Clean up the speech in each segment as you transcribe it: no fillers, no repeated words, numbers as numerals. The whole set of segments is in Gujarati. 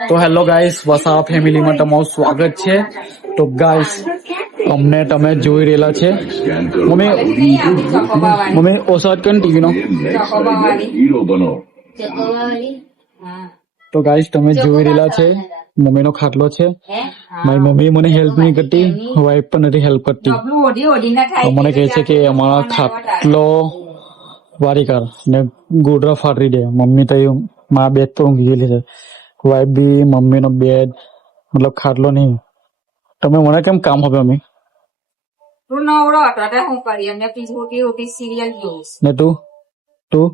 તો હેલો ગાઈસ, વસાવા ફેમિલીમાં તમારું સ્વાગત છે. તો ગાઈસ, અમને તમે જોઈ રહેલા છે. મમ્મી મમ્મી ઓસાદ કન ટીવી નો. તો ગાઈસ, તમે જોઈ રહેલા છે મમ્મીનો ખાટલો છે. મારી મમ્મી મને હેલ્પ નહીં કરતી, વાઈફ પણ નથી હેલ્પ કરતી. તો મને કહે છે કે અમારા ખાટલો વારી કર ને ગોડરા ફાટરી દે. મમ્મી તો મારા બેડ તો ઊંઘી ગયેલી છે. વાઈફ બી મમ્મીનો બેડ મતલબ ખાટલો નહીં. તમે મને કેમ કામ આપે મમ્મી? તું નવરો હતો તો હું કરી એમને રોટી રોટી સિરિયલ જોઈશ. ને તું તું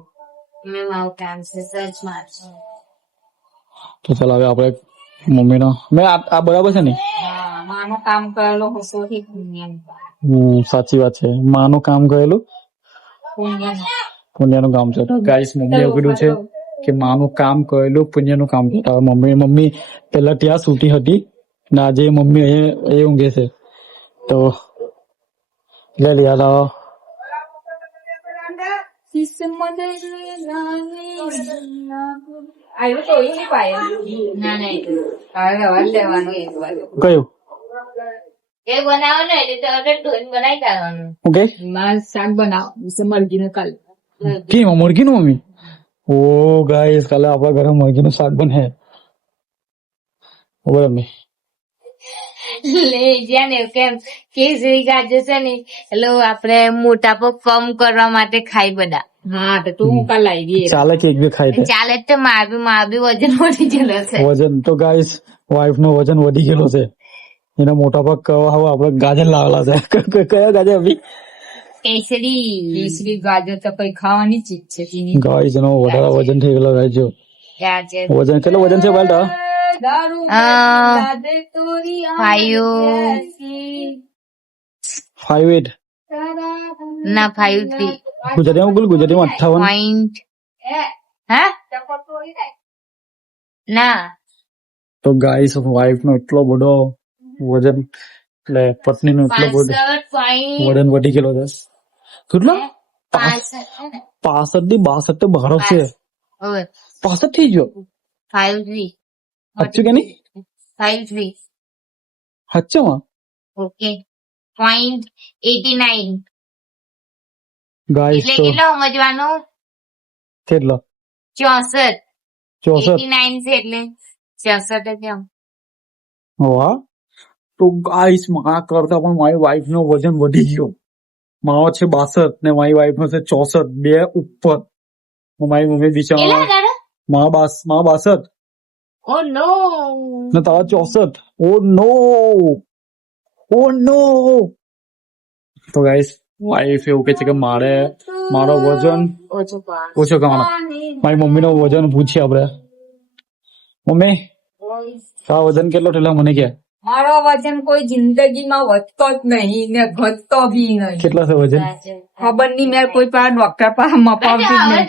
મેં મારું કામ છે સર્ચ મારશું. તો ચાલ હવે આપણે મમ્મીનો મેં આ બરાબર છે ને? હા, માનું કામ કરેલો હસોથી પુણ્ય સાચી વાત છે. માનું કામ કરેલું પુણ્યનું કામ છે. તો ગાઈસ, મમ્મી એવું કીધું છે કે માનું કામ કરેલું પુણ્યનું કામ છે. મમ્મી પેલા ત્યાં સૂતી હતી ને આજે મમ્મી અહીંયા એ ઊંઘે છે. તો લે યાર આવ્યું તો એવું નહીં પાય ના નહીં હવે અવાજ લેવાનો એક વાર કયું એ બનાવો ને એટલે ઢોલ બનાવી કાઢવાનું. ઓકે, માર શાક બનાવો મરઘીનું કાલ કેમ મુર્ગીનું મમ્મી? ઓ ગાઈસ, કાલે આપણા ઘરે મુર્ગીનું શાક બને. બોલો મમ્મી. લે જ્યાં ને કેમ કેસરી ગાજર છે ને એટલે આપડે મોટાપો કમ કરવા માટે ખાઈ બધા. હા તો તું હું કાલ લાવી ચાલે કે એક બે ખાઈ દે? ચાલે જ તો માર બી વજન વધી ગયેલો છે. વજન તો ગાઈસ, વાઈફ નો વજન વધી ગયેલો છે. એના મોટા ભાગ હવે આપડે ગાજર લાવેલા છે. કયા ગાજર અભી? કેસરી ગાજર તો કઈ ખાવાની ચીજ છે. ગાઈસ, એનો વધારે વજન થઈ ગયેલો. ગાઈસ જો ગાજર વજન કેટલો વજન છે બાલટા? 5 5'8". ના 5'3". ગુજરાતીમાં બોલ, ગુજરાતીમાં 58. પોઈન્ટ હા ના તો ગાઈસ, વાઈફ નો એટલો બધો વજન એટલે પત્ની નો એટલો બધો વજન વધી ગયેલો છે. કેટલો? 65 થી 62 તો બહાર છે. 65 થઈ ગયો? 5'3". સાચું કે નહીં? 5'3". સાચું? ઓકે .89. ગાઈસ એટલે તો કેટલો સમજવાનું? કેટલો? 64. 64. 89 છે એટલે 64 જ એમ. વાહ. તો ગાઈસ, મારા કરતા પણ મારી વાઈફ નો વજન વધી ગયો. મારો છે 62 ને મારી વાઈફ નો છે 64, બે ઉપર. મારી મમ્મી બિચારા મારા 62 ઓ નો ને તારા 64. ઓ નો, ઓ નો. તો ગાઈસ, વાઈફ એવું કે છે કે મારો વજન ઓછો કરવાનો. મારી મમ્મી નો વજન પૂછીએ આપડે. મમ્મી, તારા વજન કેટલો થયેલો મને કે? મારો વજન કોઈ જિંદગીમાં વધતો જ નહીં ને ઘટતો બી નહીં. કેટલા છે વજન? ખબર નહીં, મેં કોઈ પાસે ડોક્ટર પાસે મપાવતી જ નહીં.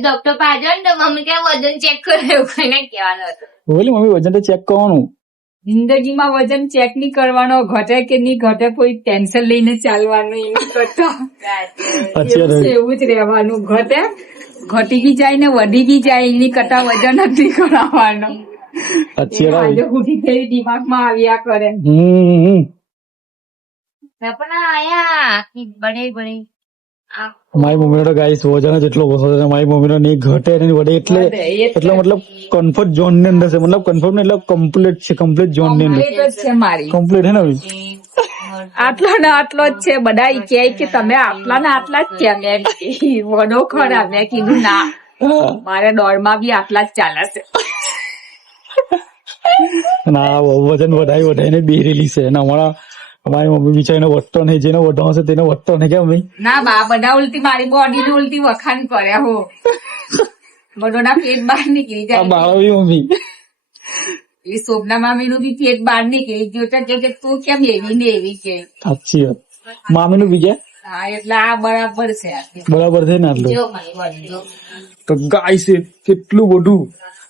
ડોક્ટર પાસે ને તો મમ્મી કે વજન ચેક કરે એવું કઈને કહેવાનું હતું. બોલી મમ્મી, વજન તો ચેક કરવાનું. જિંદગીમાં વજન ચેક નહીં કરવાનો, ઘટે કે નહીં ઘટે કોઈ ટેન્શન લઈને ચાલવાનું એની કરતા એવું જ રહેવાનું. ઘટી બી જાય ને વધી બી જાય એની કરતા વજન નથી કરાવવાનો. દિમાગમાં આવ્યા કરે. મારી મમ્મી નો ગાઈસ વજન જ એટલો ઓછો છે. મારી મમ્મી નો નહીં ઘટે નહીં વડે એટલે મતલબ કમ્ફર્ટ ઝોન ની અંદર છે. મતલબ કન્ફર્મ ને એટલે કમ્પ્લીટ છે. કમ્પ્લીટ ઝોન ની અંદર છે મારી. કમ્પ્લીટ હે ને? આટલો ને આટલો જ છે. બધા કહે કે તમે આટલા ને આટલા જ છે. મેં વડો ખરા. મેં કીધું ના, મારે દોડમાં બી આટલા જ ચાલે છે. ના, વજન વધારીને બેરેલી છે. અને અમારા મારી મમ્મી બિચારીને વધતો નહીં. જેને વધવાનો છે તેને વધતો નહીં. કેમ મમ્મી? ના બા, બધા ઉલટી મારી બોડી ની ઉલટી વખાણ કરે હો. બધોના પેટ બહાર નીકળી જાય. બાળવી મમ્મી એ શોભના મામી નું બી પેટ બહાર નીકળી ગયું. કે તું કેમ એવી ને એવી છે. સાચી વાત. મામી નું બીજા હા, એટલે આ બરાબર છે. બરાબર છે ને આટલું? તો ગાઈસ, કેટલું બધું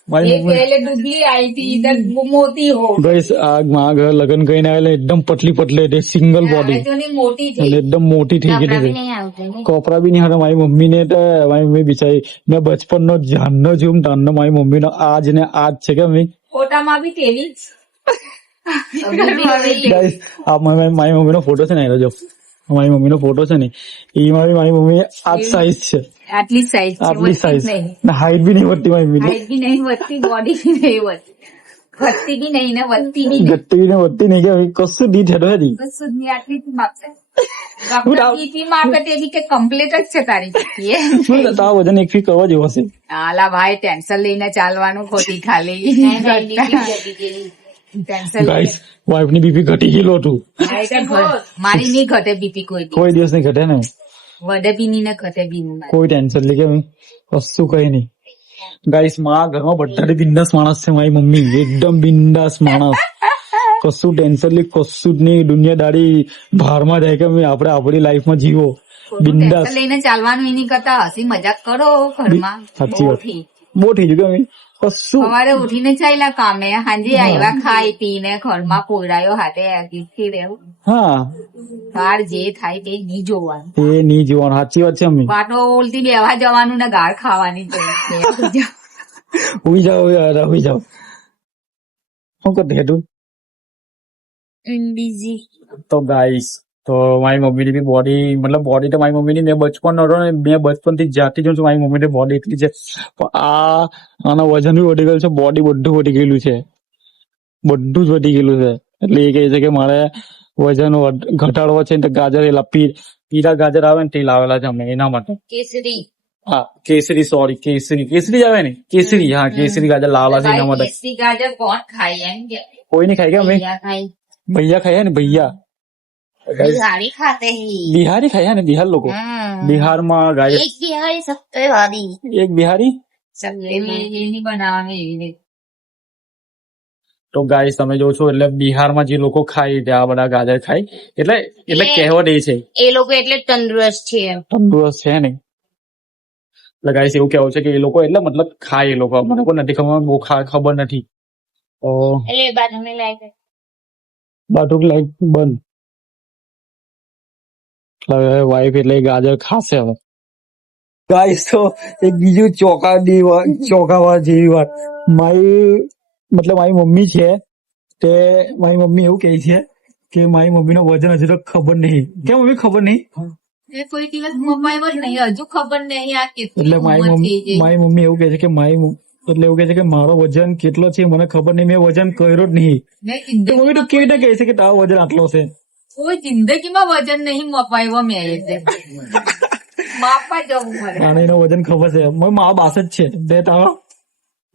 મારી एक पहले दुबली आई थी इधर वो मोती हो ગાઈસ આ મારા ઘર લગ્ન કરીને આવેલા એકદમ પતલી પતલી હતી સિંગલ બોડી जो नहीं मोटी थी અને એકદમ મોટી થઈ ગઈ હતી नहीं आते કપડા બી નહીં હતા મારી મમ્મી ને તો મારી મમ્મી બિચારી મેં બચપન નો જાનનો જોઉં તાનનો મારી મમ્મી નો આજ ને આજ છે કે મેં फोटा में भी तेरी ગાઈસ આ મારી મમ્મી નો ફોટો છે ને એનો જો મારી મમ્મી નો ફોટો છે ને એમાં બી મારી મમ્મી આજ સાઈઝ છે आटली साइज આટલી સાઈઝ હાઈટ બી નહીં વધતી મારી મમ્મી हाइट भी नहीं बढ़ती बॉडी भी नहीं बढ़ती घटती भी नहीं ना बढ़ती भी नहीं ગટ્ટી ને વધતી નહીં કે હવે કશું દી ઠેડો હતી बस सुधनी आटली थी माप से डॉक्टर बीपी मापे तेरी के कम्प्लीट જ છે તારી બીપી શું તારા વજન એક ફી કરવા જેવો છે આલા ભાઈ ટેન્શન લઈને ચાલવાનું ખોટી ખાલી ટેન્શન ગાઈસ વાઇફ ની બીપી ઘટી ગયેલું હતું મારી નહીં ઘટે બીપી કોઈ દી કોઈ દિવસ નહીં ઘટે ને વડે બી નહીં ને ઘટે બી નહીં કોઈ ટેન્શન લે કે કશું કઈ નહીં ગાઈસ મારા ઘરમાં બધા બિંદાસ માણસ છે મારી મમ્મી એકદમ બિંદાસ માણસ કશું ટેન્શન લે કશું જ નહીં દુનિયાદારી બહારમાં જાય કે આપણે આપણી લાઈફમાં જીવો બિંદાસ ટેન્શન લઈને ચાલવાનું એની કરતા હસી મજાક કરો ઘરમાં સાચી વાત. બહુ ઠીક. બહુ થઈ ગયું કે કશું સવારે ઉઠીને ચાલ્યા કામે સાંજે આવ્યા ખાઈ પીને ઘરમાં પોરાયો હાથે ગીતથી રહેવું હા બહાર જે થાય તે નહીં જોવાનું એ નહીં જોવાનું સાચી વાત છે અમ્મી પાટો ઓલતી બેવા જવાનું ને ગાળ ખાવાની છે. ઉઈ જાઓ યાર ઉઈ જાઓ શું કરતી તું બીજી તો ગાઈસ તો મારી મમ્મીની બી બોડી મતલબ બોડી તો મારી મમ્મીની મેં બચપન નો ને મેં બચપનથી જ જાતી જોઉં છું મારી મમ્મીની બોડી એટલી છે પણ આના વજન બી વધી ગયેલું છે બોડી બધું વધી ગયેલું છે બધું જ વધી ગયેલું છે એટલે એ કહે છે કે મારે વજન ઘટાડવો છે ને તો ગાજર એલા પીરા ગાજર આવે ને તે લાવેલા છે અમે એના માટે કેસરી હા કેસરી સોરી કેસરી આવે ને કેસરી હા કેસરી ગાજર લાવેલા છે એના માટે કેસરી ગાજર કોણ ખાય એમ કે કોઈ નહીં ખાય કે અમે ખાય ભૈયા ખાય ને ભૈયા बिहारी खाते हैं બિહારી ખાય ને બિહાર લોકો બિહારમાં ગાય एक बिहारी सबसे वाली એક બિહારી सबसे नहीं बनाने તો ગાઈસ તમે જો છો એટલે બિહારમાં જે લોકો ખાય તે આ બધા ગાજર ખાય એટલે કહેવત એ છે એ લોકો એટલે તંદુરસ્ત છે તંદુરસ્ત છે ને એટલે ગાઈસ એવું કહેવું છે કે એ લોકો એટલે મતલબ ખાય એ લોકો મને કોઈ નથી ખબર બહુ ખબર નથી તો એટલે બાજુને લાગે બાટુક લાઈક બંધ વાઈફ એટલે ગાજર ખાશે હવે ગાઈસ તો એક બીજું ચોંકાવા જેવી વાત મારી મમ્મી છે તે મારી મમ્મી એવું કહે છે કે મારી મમ્મીનો વજન હજુ તો ખબર નહીં કેમ મમ્મી ખબર નહીં એ કોઈ દિવસ મોબાઈલ જ નહીં હજુ ખબર નહીં આ કેટલી એટલે મારી ઉંમર થઈ ગઈ. મમ્મી એવું કહે છે કે એવું કહે છે કે મારો વજન કેટલો છે મને ખબર નહીં મેં વજન કર્યો જ નહીં મેં તો મમ્મી તો કેવી રીતે કહે છે કે તારો વજન આટલો છે કોઈ જિંદગીમાં વજન નહીં મપાયો મેં એટલે માપવા જવું પડે અને એનો વજન ખબર છે મારો 62 છે બે તારો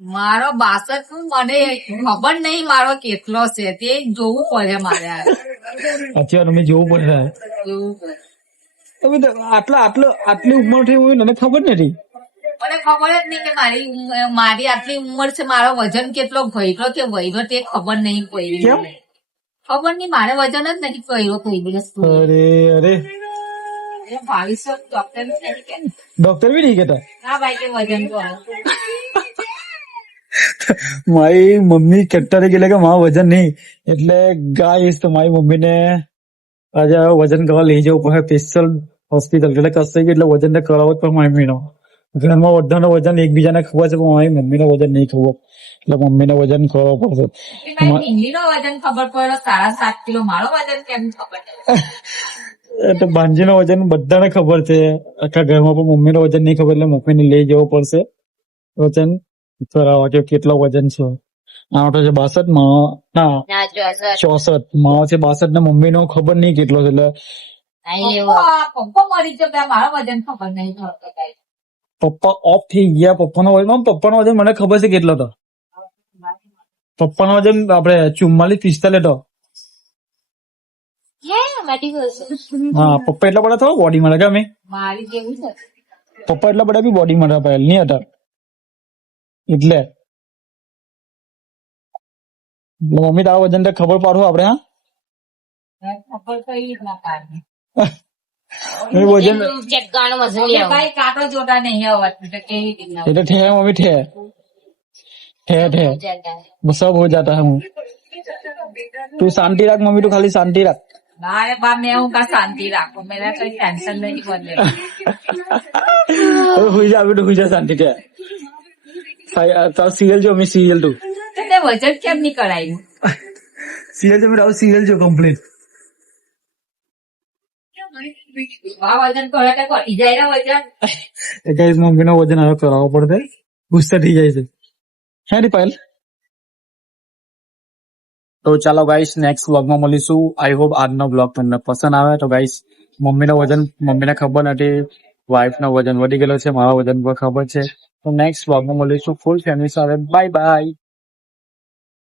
મારો 62 મને ખબર નહીં મારો કેટલો છે તે જોવું પડે મારે અચ્છા તમે જોવું પડે જોવું પડે. તમે તો આટલી ઉંમર થઈ હોય મને ખબર નથી મને ખબર જ નહીં કે મારી આટલી ઉંમર છે મારો વજન કેટલો ભર્યો કે વૈરો તે ખબર નહીં પડી કેમ? ખબર નહીં મારે વજન જ નથી કર્યો કોઈ દિવસ અરે 2200 ડોક્ટર ડોક્ટર બી નહીં કહેતા હા ભાઈ કે વજન તો મારી મમ્મી કેક્ટરે કે મારું વજન નહીં એટલે ગાઈસ તો મારી મમ્મીને આજે વજન કરવા લઈ જવું પડે સ્પેશિયલ હોસ્પિટલ એટલે કશે એટલે વજન ને કરાવવો જ પડે મારી મમ્મીનો ઘરમાં બધાનો વજન એકબીજાને ખબર છે પણ મારી મમ્મીનો વજન નહીં ખબર એટલે મમ્મીને વજન કરવો પડશે ઢીંગલીનો વજન ખબર પડ્યો 7.5 કિલો મારો વજન કેમ ખબર એટલે ભાંજીનો વજન બધાને ખબર છે આખા ઘરમાં પણ મમ્મીનો વજન નહીં ખબર એટલે મમ્મીને લઈ જવું પડશે વજન કરાવવા કે કેટલો વજન છે આનો છે 62 માં ના 64 માં છે 62 ને મમ્મીનો ખબર નહીં કેટલો છે એટલે પપ્પા મરી જતા મારો વજન ખબર નહીં પપ્પા ઓફ થઈ ગયા પપ્પાનો વજન મને ખબર છે કેટલો હતો પપ્પાનો વજન આપડે 44-45 હતો હા પપ્પા એટલા બધા થોડા બોડી માં ગમે મારી જેવું છે પપ્પા એટલા બધા બી બોડી માં નહીં હતા એટલે મમ્મી તારા વજન ખબર પાડવું આપડે હા ખબર કઈ રીતના કાઢી વજન ભાઈ કાંટો જોતા નહીં આવડતું તો કેવી રીતના એટલે ઠે મમ્મી ઠે ठे सब हो जाता है तू शांति रख मम्मी तू खाली शांति रख बारे बा मैं हूँ का शांति रखो मेरा कोई टेंशन नहीं बने हुई जा बेटू हुई जा शांति थे तो सीरियल जो मैं सीरियल तू તે વજન કેમ નહીં કરાયું सीरियल जो मेरा सीरियल जो कंप्लीट આ વજન કરે તો ઘટી જાય ને વજન ગાઈસ મમ્મી નો વજન હવે કરાવવો પડશે ગુસ્સા થઈ જાય છે હે રી પાયલ તો ચાલો ગાઈસ નેક્સ્ટ વ્લોગ માં મળીશું આઈ હોપ આજનો વ્લોગ તમને પસંદ આવે તો ગાઈસ મમ્મીનો વજન મમ્મીને ખબર નથી વાઇફ નો વજન વધી ગયેલો છે મારા વજન પર ખબર છે તો નેક્સ્ટ વ્લોગ માં મળીશું ફૂલ ફેમિલી સાથે બાય બાય